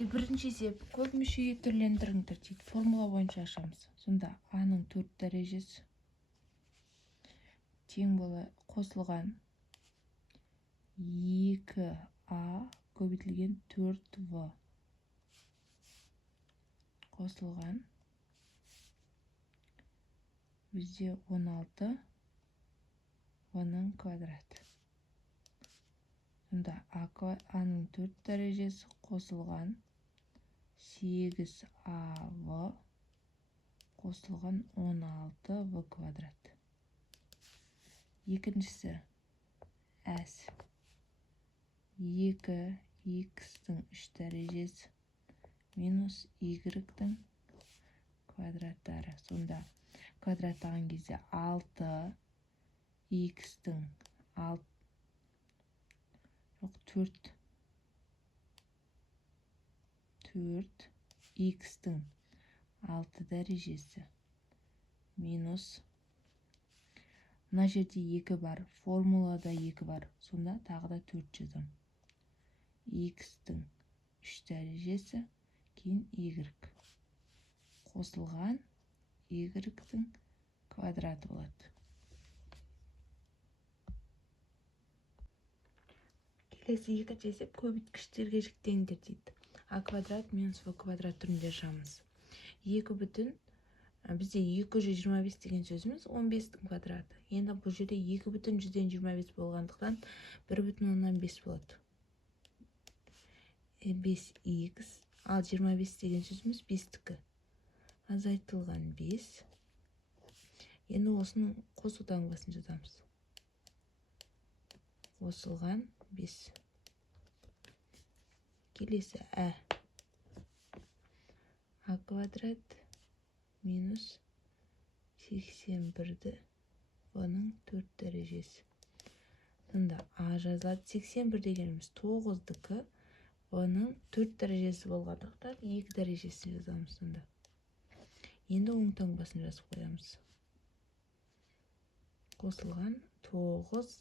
Бірінші есеп көп мүшеге түрлендіріңдер дейді. Формула бойынша ашамыз. Сонда А-ның 4 дәрежесі тең қосылған 2А көбейтілген 4В қосылған бізде 16 В-ның квадраты. Сонда А-ның 4 дәрежесі қосылған 8АВ қосылған 16В квадрат. Екіншісі әс 2х-ның 3 дәрежесі минус y-дің квадраттары. Сонда квадраттаған кезде 6х-дің 4х-дің 6 дәрежесі минус мына жерде 2 бар, формулада 2 бар. Сонда тағы да 4 жазам. Х-дің 3 дәрежесі кейін y қосылған y-дің квадраты болады. Келесі екінші есеп көбейткіштерге жіктеңдер дейді. А квадрат минус в квадрат түрінде жазамыз. 2 бүтін бізде 225 деген сөзіміз 15-дің квадраты. Енді бұл жерде 2 бүтін 125 болғандықтан 1 бүтін 15 болады. 5х ал 25 деген сөзіміз 5-тікі. Азайтылған 5. Енді осының қосудан басын жазамыз. Қосылған 5. Келесі А квадрат минус 81-ді оның 4 дәрежесі. Сонда А жазылады. 81 дегеніміз 9-дікі, оның 4 дәрежесі болғандықтан 2 дәрежесін жазамыз. Сонда енді оң таңбасын жазып қоямыз. Қосылған 9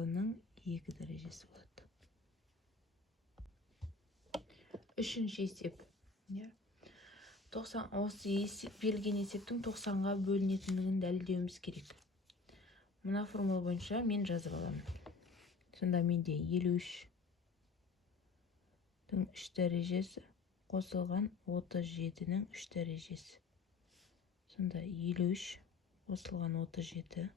оның 2 дәрежесі болады. Үшінші есеп. Осы берілген есептің 90-ға бөлінетіндігін дәлелдеуіміз керек. Мына формула бойынша мен жазып аламын. Сонда менде 53-дің 3 дәрежесі қосылған 37-ның 3 дәрежесі. Сонда 53 қосылған 37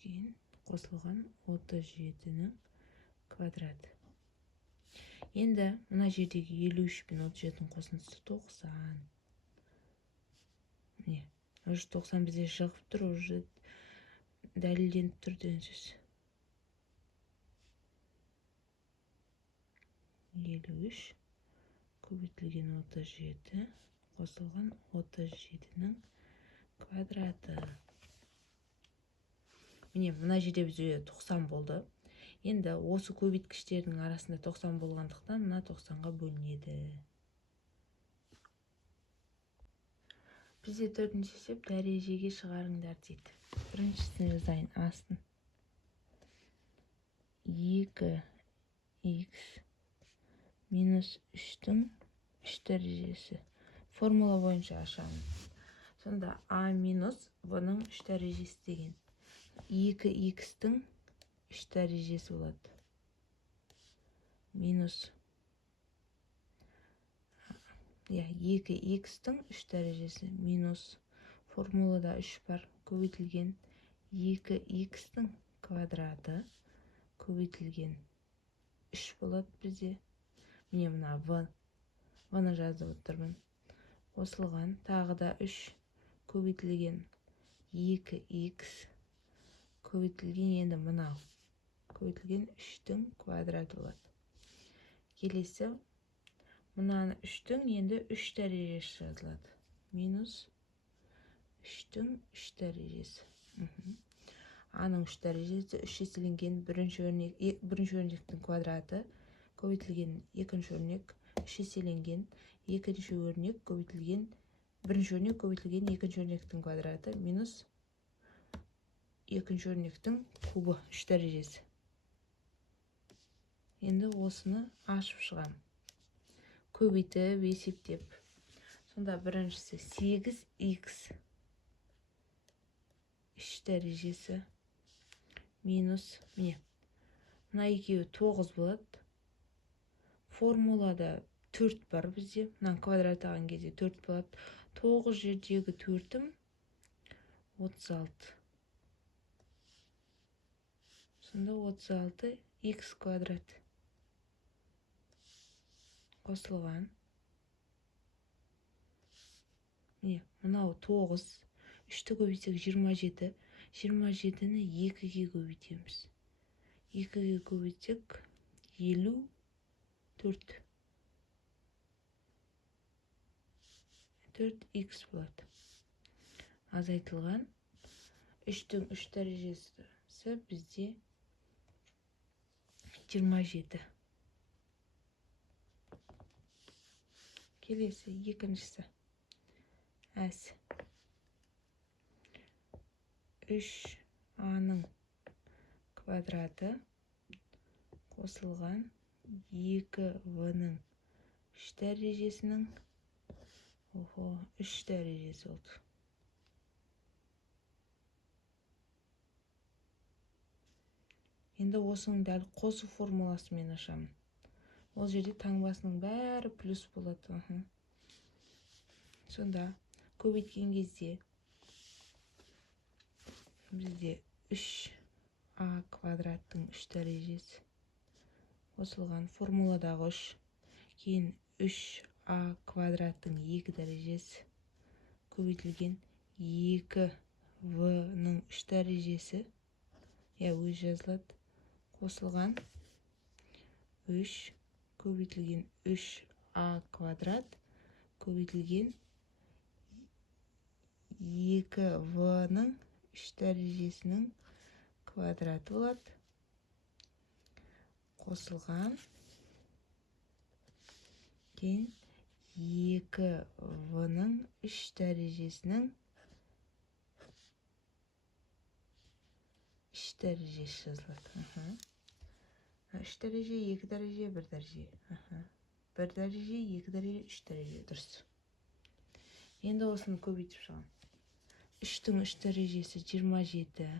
кейін қосылған 37-ның квадраты. Енді мына жердегі 53 пен 37-ның қосындысы 90. Міне, уже 90 бізде шығып тұр, уже дәлелденіп тұр деген сөз. 53 көбейтілген 37 қосылған 37-ның квадраты. Міне, мына жерде бізде 90 болды. Енді осы көбейткіштердің арасында 90 болғандықтан мына 90-ға бөлінеді. Бізде төртінші есеп дәрежеге шығарыңдар дейді. Біріншісін жазайын, астын. 2х минус 3-дің 3 дәрежесі. Формула бойынша ашамыз. Сонда А минус В-ның 3 дәрежесі деген 2х-дің 3 дәрежесі болады. Минус 2х-дің 3 дәрежесі минус формулада 3 бар, көбейтілген 2х-дің квадраты көбейтілген 3 болады бізде. Міне мына В-ны жазып отырмын. Қосылған тағы да 3 көбейтілген 2х көбейтілген енді мынау. Көбейтілген 3-дің квадраты болады. Келесі мынаны 3-дің енді 3 дәрежесі жазылады. Минус 3-дің 3 дәрежесі. А-ның 3 дәрежесі 3 еселенген бірінші өрнектің квадраты көбейтілген екінші өрнек 3 еселенген екінші өрнек көбейтілген бірінші өрнек көбейтілген екінші өрнектің квадраты минус екінші өрнектің кубы 3 дәрежесі. Енді осыны ашып шығам. Көбейтіп есептеп. Сонда біріншісі 8х 3 дәрежесі минус, міне, мына екеуі 9 болады. Формулада 4 бар бізде. Мына квадрат алған кезде 4 болады. 9 жердегі 4-ім 36. Сонда 36х квадрат қосылған. Міне, мынау 9. 3-ті көбейтсек 27. 27-ні 2-ге көбейтеміз. 2-ге көбейтсек 54. 4х болады. Азайтылған. 3-тің 3 дәрежесі бізде 27. Келесі екіншісі. Әс. 3а-ның квадраты қосылған 2v-ның 3 дәрежесінің 3 дәрежесі oldu. Енді осының дәл қосу формуласымен ашамын. Ол жерде таңбасының бәрі плюс болады. Сонда көбейткен кезде бізде 3а квадраттың 3 дәрежесі қосылған формуладағы 3, кейін 3а квадраттың 2 дәрежесі көбейтілген 2v-ның 3 дәрежесі, өз жазылады, қосылған 3 көбейтілген 3а квадрат көбейтілген 2v-ның 3 дәрежесінің квадраты болады. Қосылған кейін 2v-ның 3 дәрежесінің 3 дәрежесі жазылады. 3 дәреже, 2 дәреже, 1 дәреже. 1 дәреже, 2 дәреже, 3 дәреже. Дұрыс. Енді осыны көбейтіп шығам. 3-тің 3 дәрежесі 27.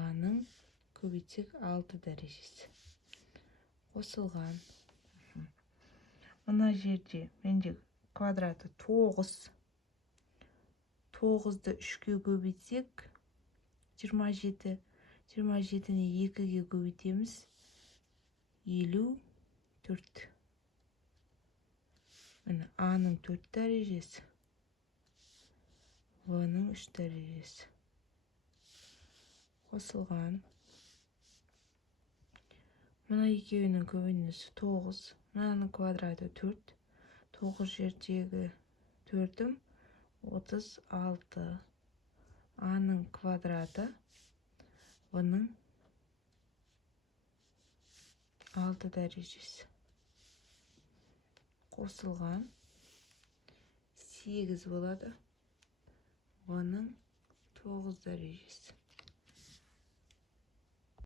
А-ның көбейтсек 6 дәрежесі. Қосылған. Мына жерде менде квадраты 9. 9-ды 3-ге көбейтсек 27. 27-ні 2-ге көбейтеміз 54. Міне А-ның 4 дәрежесі, В-ның 3 дәрежесі. Қосылған. Мына екеуінің көбейіндісі 9. Мынаның квадраты 4. 9 жердегі 4-ім 36. А-ның квадраты В-ның 6 дәрежесі. Қосылған 8 болады. В-ның 9 дәрежесі.